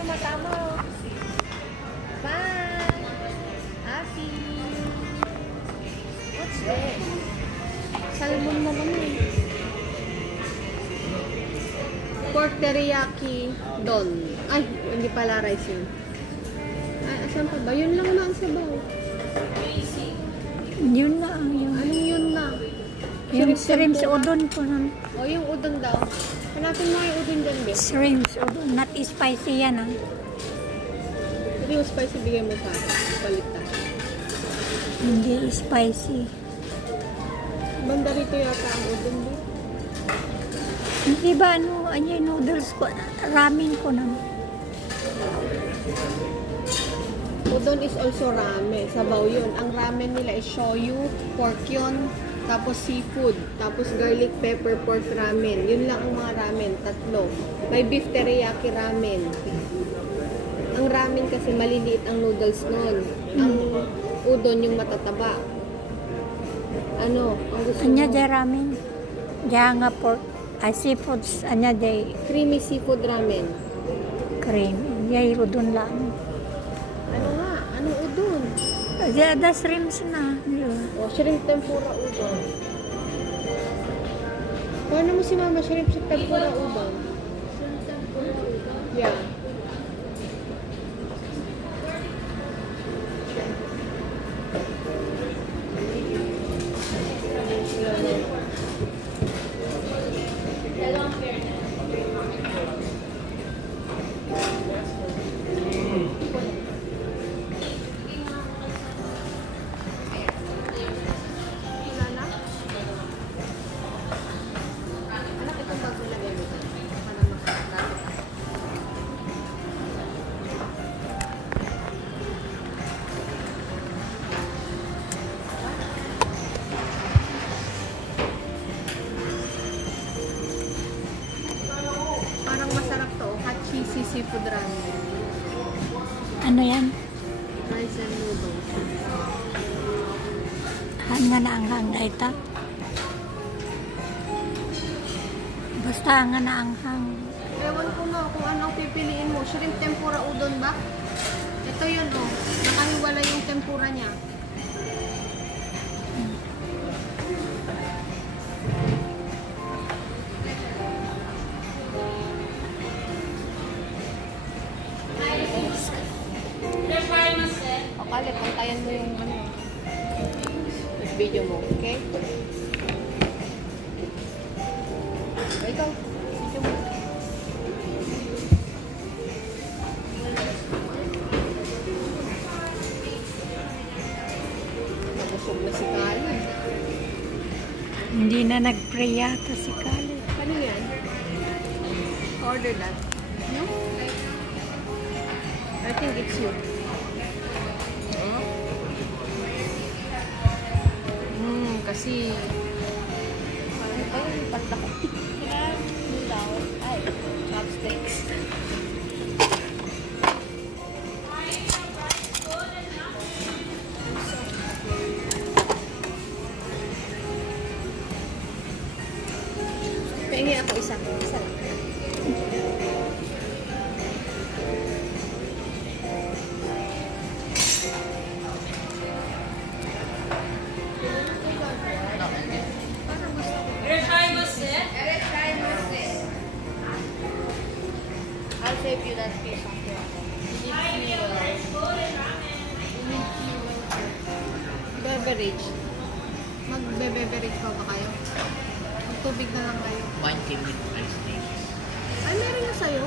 yung mata mo. Bye! Happy! What's that? Salmon naman eh. Pork teriyaki don. Ay, hindi pala rice yun. Ay, asan pa ba? Yun lang na ang sabaw. Yun na. Yung, Anong yun na? shrimps udon po na. O, yung udon daw. Hanapin mo yung udon dyan, be. Shrimps udon. Not spicy yan, ah. Hindi yung spicy, bigay mo sa akin. Baliktad. Hindi spicy. Banda rito yata ang udon, be. Hindi ba, ano yung noodles ko? Ramen ko na. Udon is also ramen. Sabaw yun. Ang ramen nila is shoyu, pork yun, tapos seafood, tapos garlic pepper pork ramen. Yun lang ang mga ramen. Tatlo. May beef teriyaki ramen. Ang ramen kasi maliliit ang noodles nun. Ang udon yung matataba. Ano? Ang gusto Anya mo? day ramen. Diya nga pork. Ay, seafoods. Anya day Creamy seafood ramen. cream. Yay, udon lang. Ano nga? Anong udon? Diya, the shrimps na. O, shrimp tempura udon. Paano mo si mama shrimp tempura udon? Yeah. Parang masarap to. Hot cheesy seafood ramen. Ano yan? Rice and noodles. Hanga na ang hangga ito. Basta nga na ang hang. Ewan ko na kung ano ang pipiliin mo. Shrimp tempura udon ba? Ito yun oh. Nakahiwala yung tempura niya. Pakalit, pantayan mo yung ano. Video mo, okay? Ikaw, video mo. Nabusog na si Kali. Hindi na nag-pray yata si Kali. Ano yan? Order that. No? I think it's you. Kasi parang ito yung pantakot. Ay, chopsticks. Pahingi ako isa. Isa lang. I'll save you that piece of beverage. Mag-beverage pa ba kayo? Magtubig na lang kayo. Wine came with ice cream. Ay, meron na sa'yo?